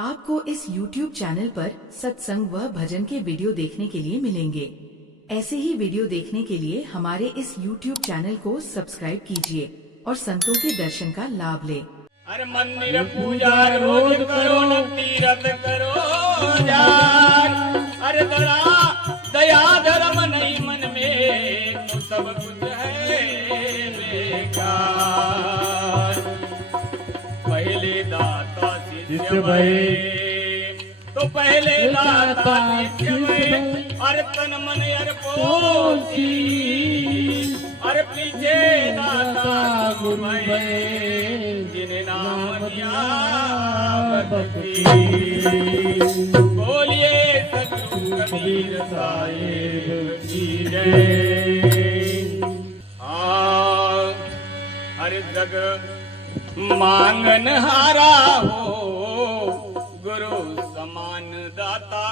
आपको इस YouTube channel पर सत्संग व भजन के वीडियो देखने के लिए मिलेंगे। ऐसे ही वीडियो देखने के लिए हमारे इस YouTube चैनल को सब्सक्राइब कीजिए और संतों के दर्शन का लाभ लें। अरे मंदिर पूजा रोज करो न तीरथ करो यार। अरे दया धर्म नहीं मन में तो सब कुछ है बेकार। पहले दाता शिष्य भय तो पहले दाता शिष्य भय। अरे तन मन अर्पोसी अरे पीछे दाता गुरु भय। जिन्हें नाम दिया भक्ति बोलिए सतगुरु कबीर साहिब की जय। हर जग मांगन हारा हो गुरु समान दाता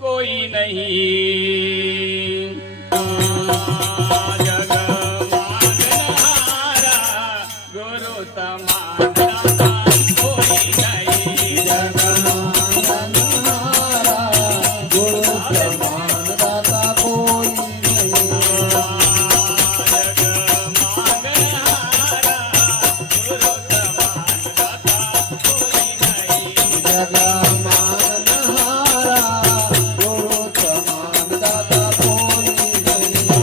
कोई नहीं। जग मांगन हारा गुरु समान दाता कोई नहीं। जग मांगन हारा गुरु समान दाता कोई नहीं। जग मांगन हारा गुरु समान दाता कोई नहीं। जग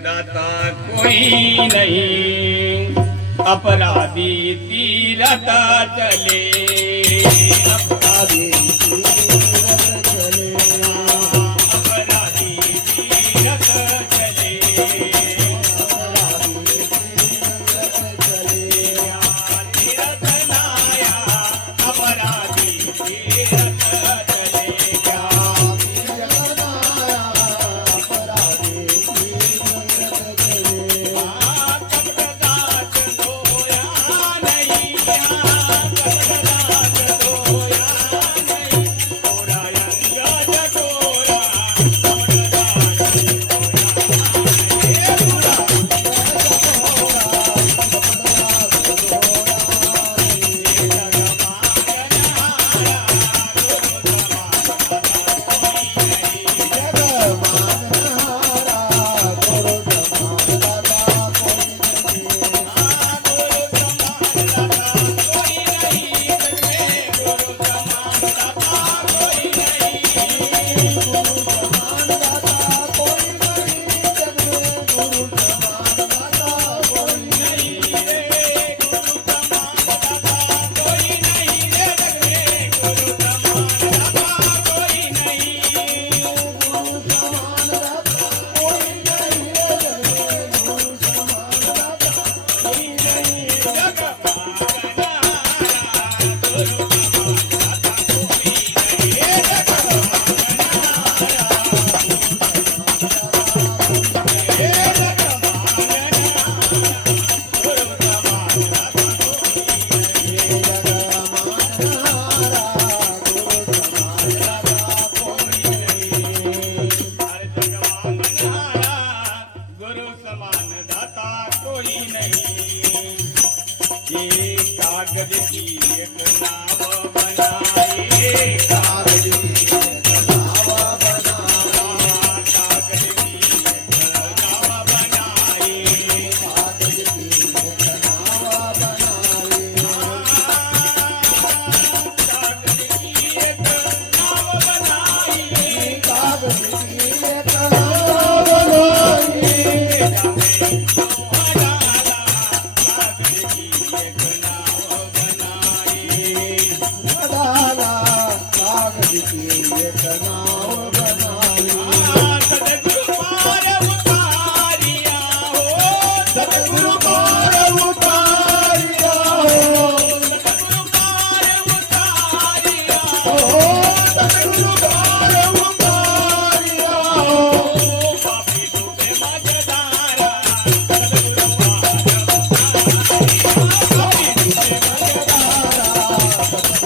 दाता कोई नहीं। अपराधी तीरथ चले अपराधी तीरथ चले अपराधी तीरथ चले तीरथ लाया अपराधी तीरथ चले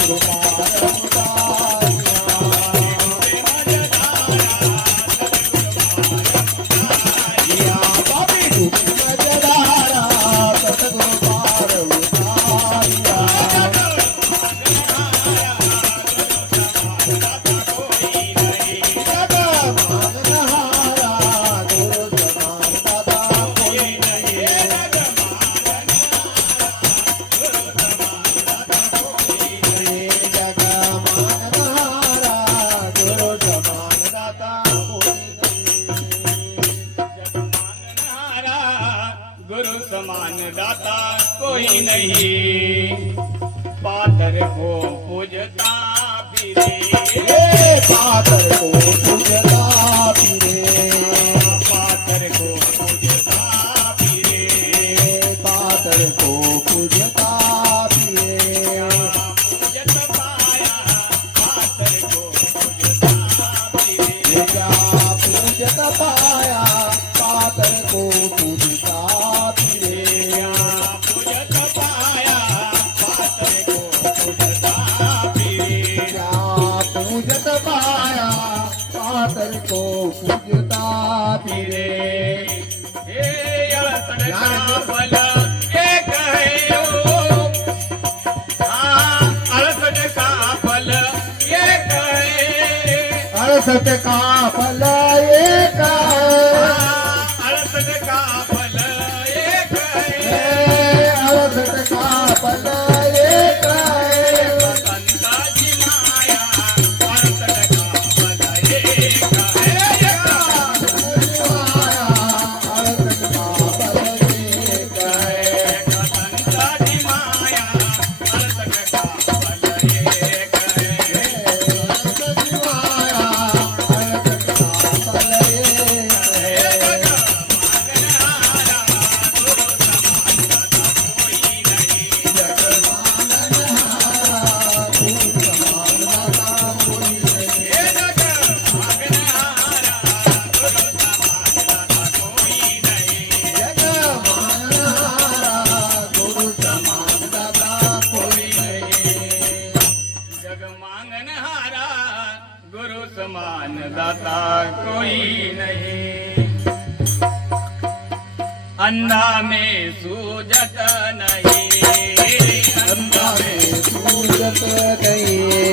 सतगुरु पार उतारिया पापी डूबी मजदारा सतगुरु पार उतारिया गुरु समान दाता कोई नहीं पातर को पूजता फिरे पातर को पूजता फिरे पातर को पूजता फिरे पातर को पूजता फिरे पूजत पाया पातर को पूजता फिरे क्या पूजत पाया पातर को पूजता फिरे पूजत पाया पातर को पूजता फिरे क्या पूजत पाया पातर को पूजता फिरे हे अड़सठ का फल एक है ओ हाँ अड़सठ का फल एक है 68 का फल एक है अड़सठ का फल एक है 68 का फल एक है संता जी माया अड़सठ का फल एक है संता जी माया अड़सठ का फल एक है जग मांगन हारा गुरु समान दाता कोई नहीं अंधा में सूझत नहीं अंधा में पूजत गई